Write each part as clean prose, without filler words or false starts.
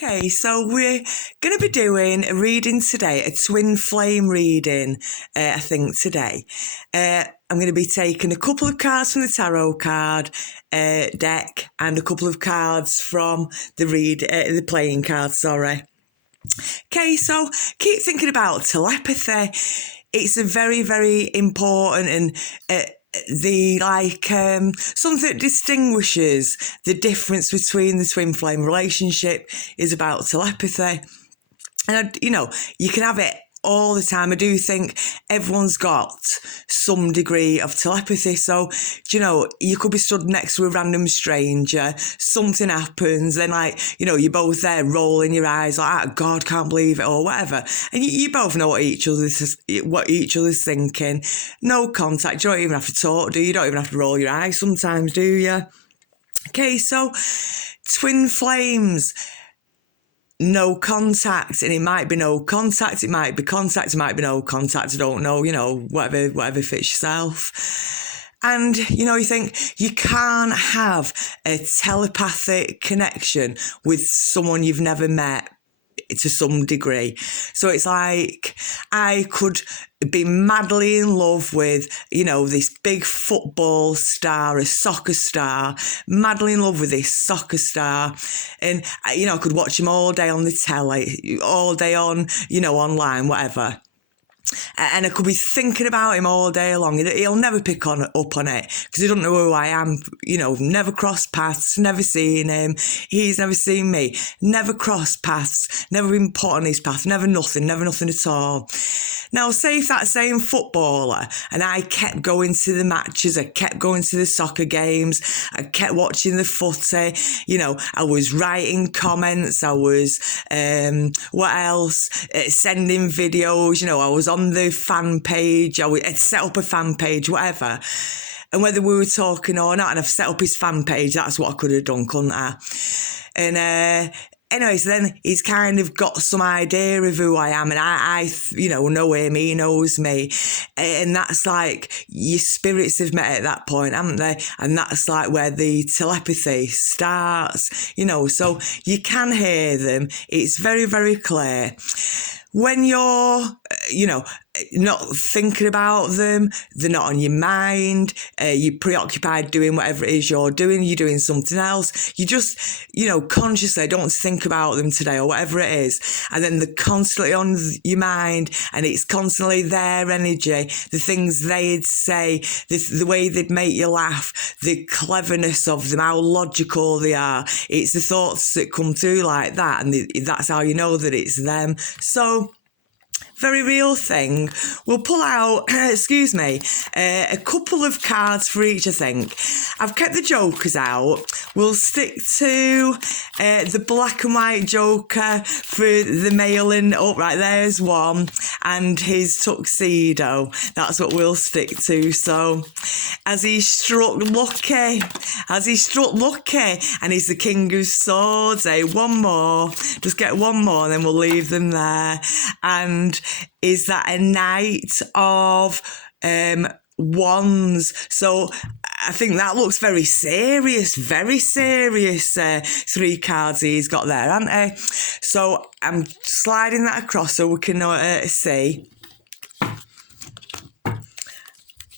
Okay, so we're going to be doing a reading today, a twin flame reading, I think, today. I'm going to be taking a couple of cards from the tarot card deck and a couple of cards from the playing cards, sorry. Okay, so keep thinking about telepathy. It's a very, very important and something that distinguishes the difference between the twin flame relationship is about telepathy. And, you can have it all the time. I do think everyone's got some degree of telepathy. So, you could be stood next to a random stranger, something happens, then you're both there rolling your eyes like, oh, God, can't believe it, or whatever. And you both know what each other's thinking. No contact. You don't even have to talk, do you? You don't even have to roll your eyes sometimes, do you? Okay, so twin flames. No contact, and it might be no contact, it might be contact, it might be no contact, I don't know, whatever fits yourself. And, you think you can't have a telepathic connection with someone you've never met to some degree. So it's like I could be madly in love with, this big football star, a soccer star, madly in love with this soccer star. And, I could watch him all day on the telly, all day on, online, whatever. And I could be thinking about him all day long. He'll never pick up on it because he doesn't know who I am. Never crossed paths, never seen him. He's never seen me. Never crossed paths, never been put on his path, never nothing at all. Now, say if that same footballer and I kept going to the matches, I kept going to the soccer games, I kept watching the footy, I was writing comments, I was, sending videos, I was on the fan page, I'd set up a fan page, whatever. And whether we were talking or not, and I've set up his fan page, that's what I could have done, couldn't I? And, anyways, then he's kind of got some idea of who I am, and I know him, he knows me, and that's like your spirits have met at that point, haven't they? And that's like where the telepathy starts, so you can hear them. It's very, very clear. When you're, not thinking about them, they're not on your mind, you're preoccupied doing whatever it is you're doing something else, you just, consciously don't think about them today or whatever it is, and then they're constantly on your mind, and it's constantly their energy, the things they'd say, the way they'd make you laugh, the cleverness of them, how logical they are, it's the thoughts that come through like that, and that's how you know that it's them. So, very real thing. We'll pull out, a couple of cards for each, I think. I've kept the jokers out. We'll stick to the black and white joker for the male, and right, there's one, and his tuxedo. That's what we'll stick to. So, as he struck lucky, and he's the king of swords, one more. Just get one more, and then we'll leave them there. And is that a knight of wands? So I think that looks very serious, three cards he's got there, haven't he? So I'm sliding that across so we can see.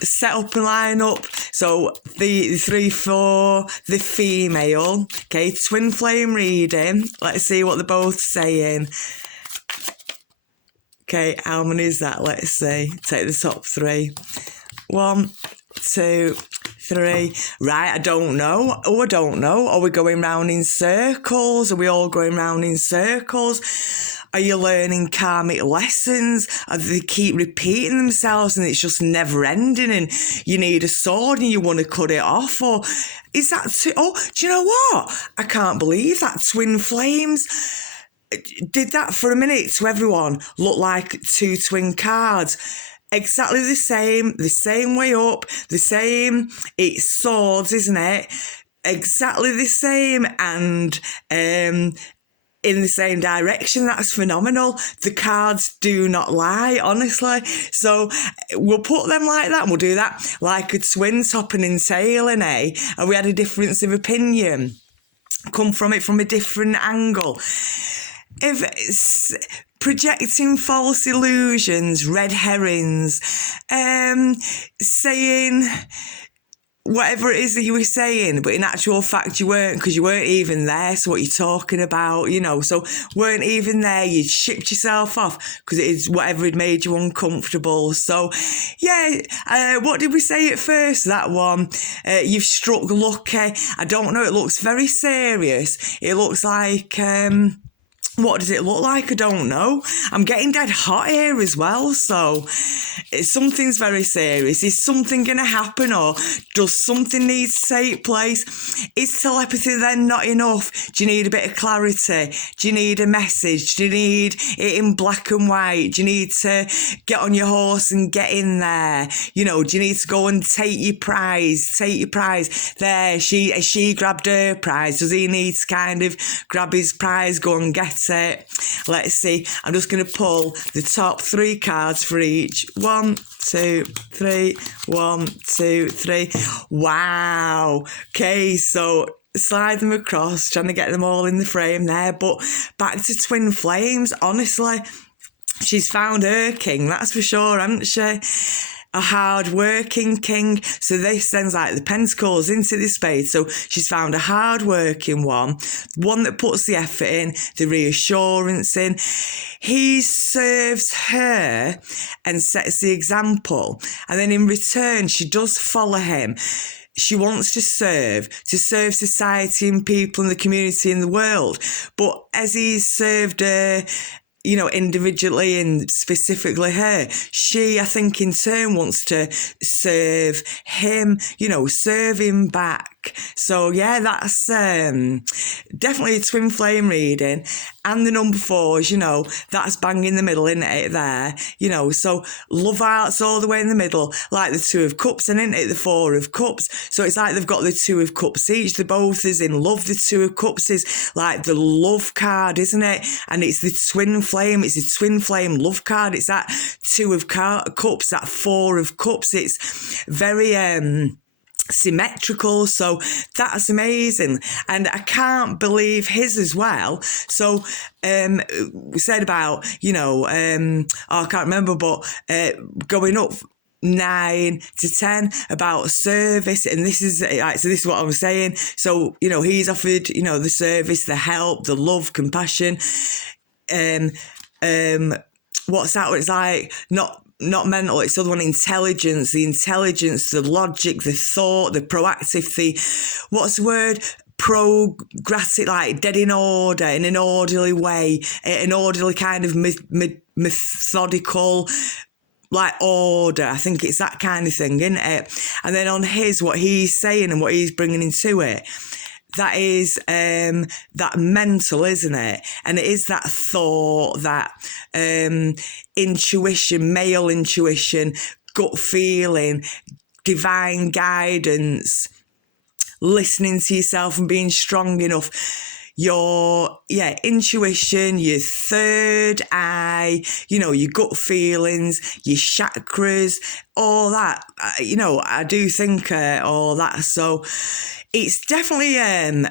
Set up and line up. So the three for the female. Okay, twin flame reading. Let's see what they're both saying. Okay, how many is that? Let's see. Take the top three. 1, 2, 3. Right, I don't know. I don't know. Are we going round in circles? Are we all going round in circles? Are you learning karmic lessons? Or do they keep repeating themselves and it's just never ending and you need a sword and you want to cut it off? Or is that do you know what? I can't believe that twin flames did that for a minute to everyone look like two twin cards. Exactly the same way up, it's swords, isn't it? Exactly the same, and in the same direction. That's phenomenal. The cards do not lie, honestly. So we'll put them like that, and we'll do that like a twin topping and tailing, eh? And we had a difference of opinion. come from it from a different angle. If it's projecting false illusions, red herrings, saying whatever it is that you were saying, but in actual fact you weren't, because you weren't even there, so what you're talking about, so weren't even there, you shipped yourself off because it is whatever had made you uncomfortable. So what did we say at first? That one, you've struck lucky. I don't know, it looks very serious. It looks like what does it look like? I don't know. I'm getting dead hot here as well, so something's very serious. Is something going to happen, or does something need to take place? Is telepathy then not enough? Do you need a bit of clarity? Do you need a message? Do you need it in black and white? Do you need to get on your horse and get in there? Do you need to go and take your prize? There, she grabbed her prize. Does he need to kind of grab his prize, go and get it? Let's see. I'm just going to pull the top 3 cards for each. 1, 2, 3. 1, 2, 3. Wow. Okay, so slide them across, trying to get them all in the frame there. But back to twin flames. Honestly, she's found her king, that's for sure, hasn't she? A hard-working king. So this sends like the pentacles into the spade. So she's found a hard-working one that puts the effort in, the reassurance in. He serves her and sets the example. And then in return, she does follow him. She wants to serve society and people in the community and the world. But as he's served her, individually and specifically her, she, I think, in turn wants to serve him, serve him back. So, yeah, that's definitely a twin flame reading. And the number 4s, that's bang in the middle, isn't it, there? So love hearts all the way in the middle, like the 2 of cups, and isn't it, the 4 of cups? So it's like they've got the 2 of cups each. They're both is in love. The 2 of cups is like the love card, isn't it? And it's the twin flame. It's a twin flame love card. It's that 2 of cups, that 4 of cups. It's very symmetrical, so that's amazing. And I can't believe his as well. So we said about I can't remember, but going up 9 to 10 about service, and this is what I was saying. So he's offered the service, the help, the love, compassion. What's that? It's like not mental, it's the other one, intelligence, the logic, the thought, the proactive, what's the word? Progressive, like dead in order, in an orderly way, an orderly kind of methodical, like order. I think it's that kind of thing, isn't it? And then on what he's saying and what he's bringing into it, that is that mental, isn't it? And it is that thought, that intuition, male intuition, gut feeling, divine guidance, listening to yourself and being strong enough. Your intuition, your third eye, your gut feelings, your chakras, all that. I do think all that. So it's definitely a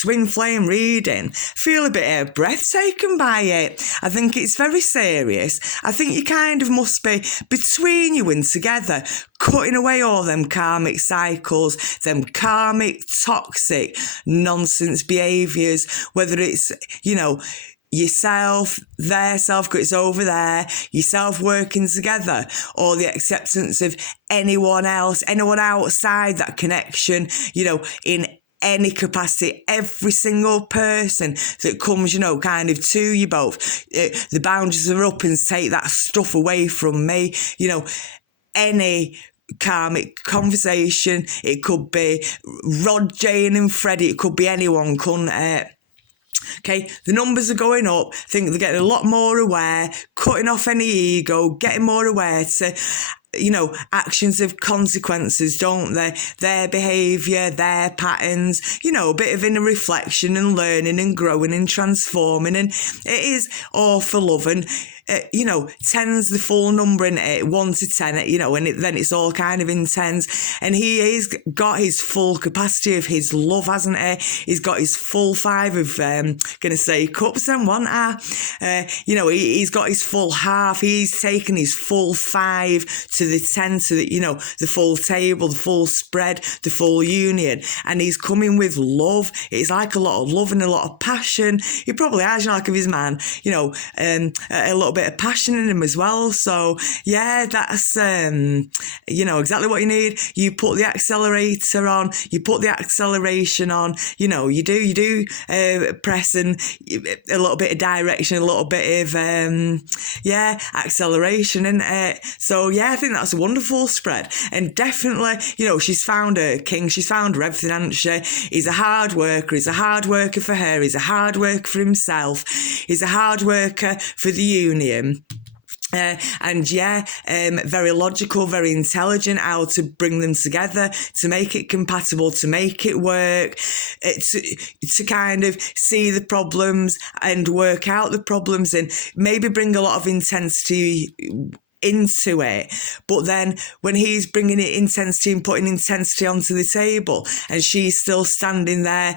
twin flame reading. Feel a bit breathtaken by it. I think it's very serious. I think you kind of must be between you and together, cutting away all them karmic cycles, them karmic, toxic, nonsense behaviours, whether it's, yourself, their self, it's over there, yourself working together, or the acceptance of anyone else, anyone outside that connection, in any capacity, every single person that comes, kind of to you both. The boundaries are up and take that stuff away from me, any karmic conversation. It could be Rod, Jane and Freddie, it could be anyone, couldn't it? Okay, the numbers are going up. I think they're getting a lot more aware, cutting off any ego, getting more aware to actions have consequences, don't they? Their behaviour, their patterns, a bit of inner reflection and learning and growing and transforming. And it is all for love. And, 10's the full number in it, 1 to 10, and then it's all kind of intense. And he's got his full capacity of his love, hasn't he? He's got his full 5 of, gonna say cups and one, he's got his full half. He's taken his full 5 to the 10, to the full table, the full spread, the full union. And he's coming with love. It's like a lot of love and a lot of passion. He probably has, like of his man, a little bit of passion in him as well. So yeah, that's exactly what you need. You put the accelerator on, you put the acceleration on, you do press and a little bit of direction, a little bit of acceleration in it. So yeah, I think that's a wonderful spread. And definitely, she's found her king, she's found her everything, hasn't she? He's a hard worker, he's a hard worker for her, he's a hard worker for himself, he's a hard worker for the union. Very logical, very intelligent, how to bring them together, to make it compatible, to make it work, to kind of see the problems and work out the problems and maybe bring a lot of intensity into it. But then when he's bringing it intensity and putting intensity onto the table and she's still standing there,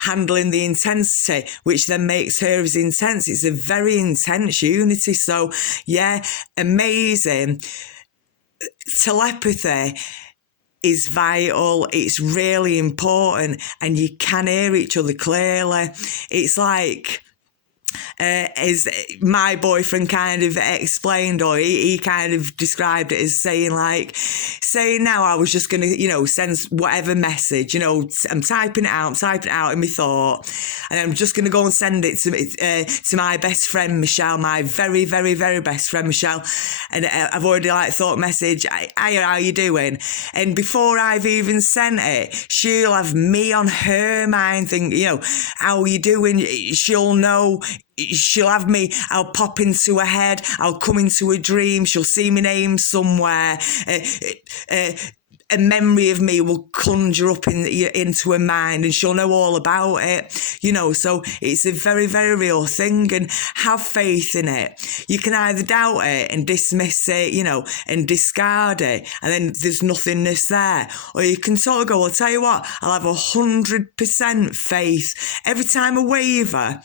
handling the intensity, which then makes her as intense, it's a very intense unity. So yeah, amazing. Telepathy is vital. It's really important, and you can hear each other clearly. It's like, as my boyfriend kind of explained, or he kind of described it as saying now I was just going to, send whatever message, I'm typing it out in my thought, and I'm just going to go and send it to my best friend, Michelle, my very, very, very best friend, Michelle. And I've already thought message, how you doing? And before I've even sent it, she'll have me on her mind thinking, how are you doing? She'll know. She'll have me, I'll pop into her head, I'll come into a dream, she'll see my name somewhere, a memory of me will conjure up into her mind, and she'll know all about it, so it's a very, very real thing. And have faith in it. You can either doubt it and dismiss it, and discard it, and then there's nothingness there, or you can sort of go, I'll tell you what, I'll have 100% faith. Every time I waver,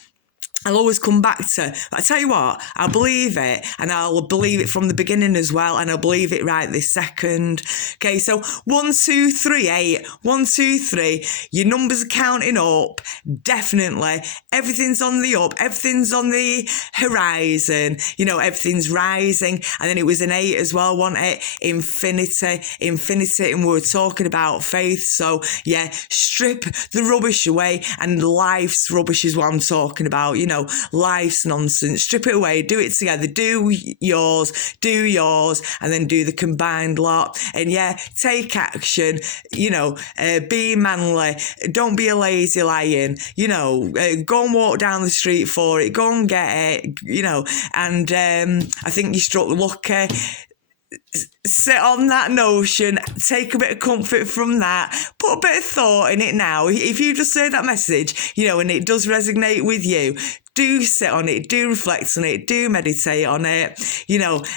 I'll always come back to, I tell you what, I'll believe it, and I'll believe it from the beginning as well, and I'll believe it right this second. Okay, so 1, 2, 3, 8, 1, 2, 3, your numbers are counting up, definitely. Everything's on the up, everything's on the horizon, everything's rising. And then it was an 8 as well, wasn't it? Infinity, and we were talking about faith. So yeah, strip the rubbish away, and life's rubbish is what I'm talking about, life's nonsense. Strip it away, do it together, do yours, and then do the combined lot. And yeah, take action, be manly, don't be a lazy lion, go and walk down the street for it, go and get it, and I think you struck lucky. Sit on that notion, take a bit of comfort from that, put a bit of thought in it now. If you just say that message, and it does resonate with you, do sit on it, do reflect on it, do meditate on it,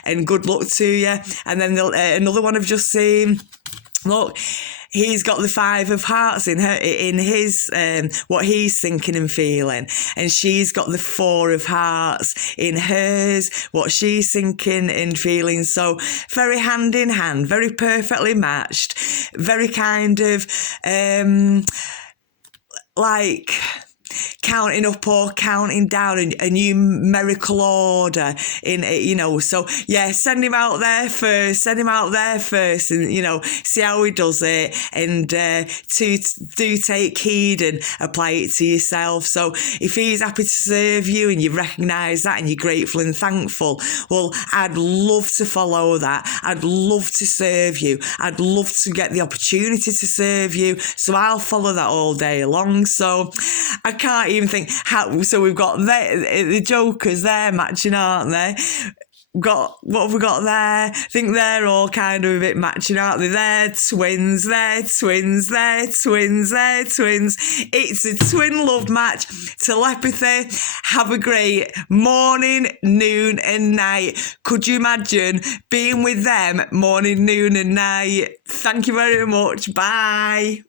and good luck to you. And then another one I've just seen, look, he's got the 5 of hearts in his what he's thinking and feeling, and she's got the 4 of hearts in hers, what she's thinking and feeling. So very hand in hand, very perfectly matched, very kind of counting up or counting down, a numerical order in it, so yeah, send him out there first, and see how he does it, and do take heed and apply it to yourself. So if he's happy to serve you and you recognise that and you're grateful and thankful, well, I'd love to follow that. I'd love to serve you. I'd love to get the opportunity to serve you, so I'll follow that all day long. So I can't even think how. So we've got the jokers there matching, aren't they? what have we got there? I think they're all kind of a bit matching, aren't they? They're twins, they're twins, they're twins, they're twins. It's a twin love match. Telepathy, have a great morning, noon and night. Could you imagine being with them morning, noon and night? Thank you very much. Bye.